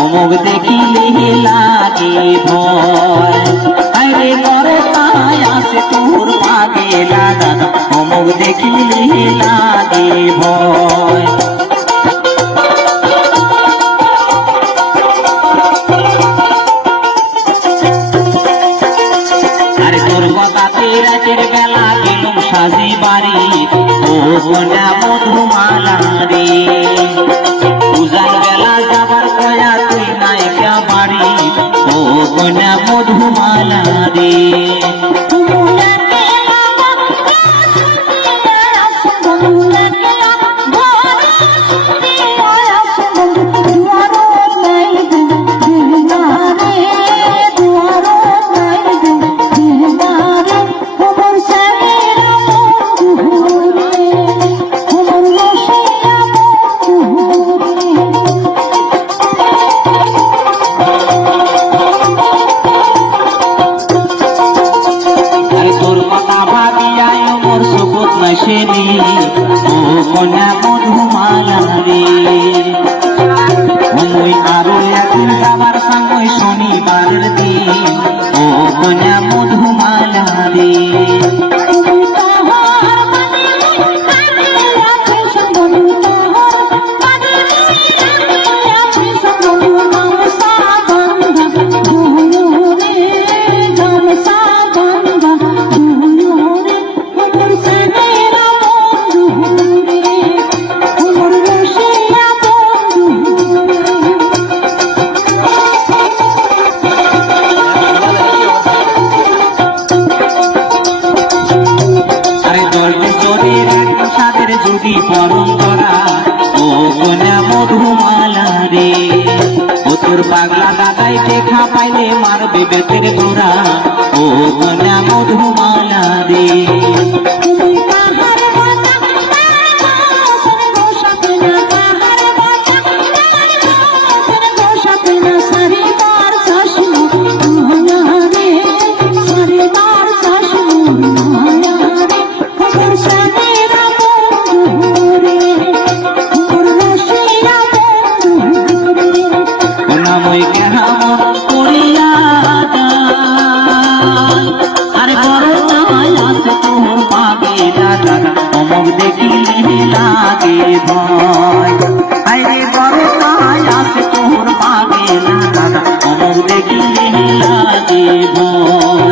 অমুক দেখিলে লাগে ভয়, আরে বড় তাই আসে তোর ভাগে লাগা, অমুক দেখিলে লাগে ভয়। আরে তোর কথাতে রাতের বেলা গেলুম সাজি বাড়ি, ও কন্যা মধুমালা রে, পূজার বেলা যাবার কয়া তুই নায়িকা বাড়ি, ও কন্যা মধুমালা রে। সেনি ও কন্যা মধুমালা রে, মুই আরো একদিন যাবার সঙ্গে শনিবারের দিন, ও কন্যা মধুমালা রে। যদি পরম্পরা ও কন্যা মধুমালা রে, ও তোর পাগলা দাদাই দেখা পাইলে মারবে বেতের গোড়া, ও কন্যা মধুমালা রে। অমুক দেখিলে লাগে ভয়, আরে বড় তাই আসে তোর ভাগে লাগা, অমুক দেখিলে লাগে ভয়।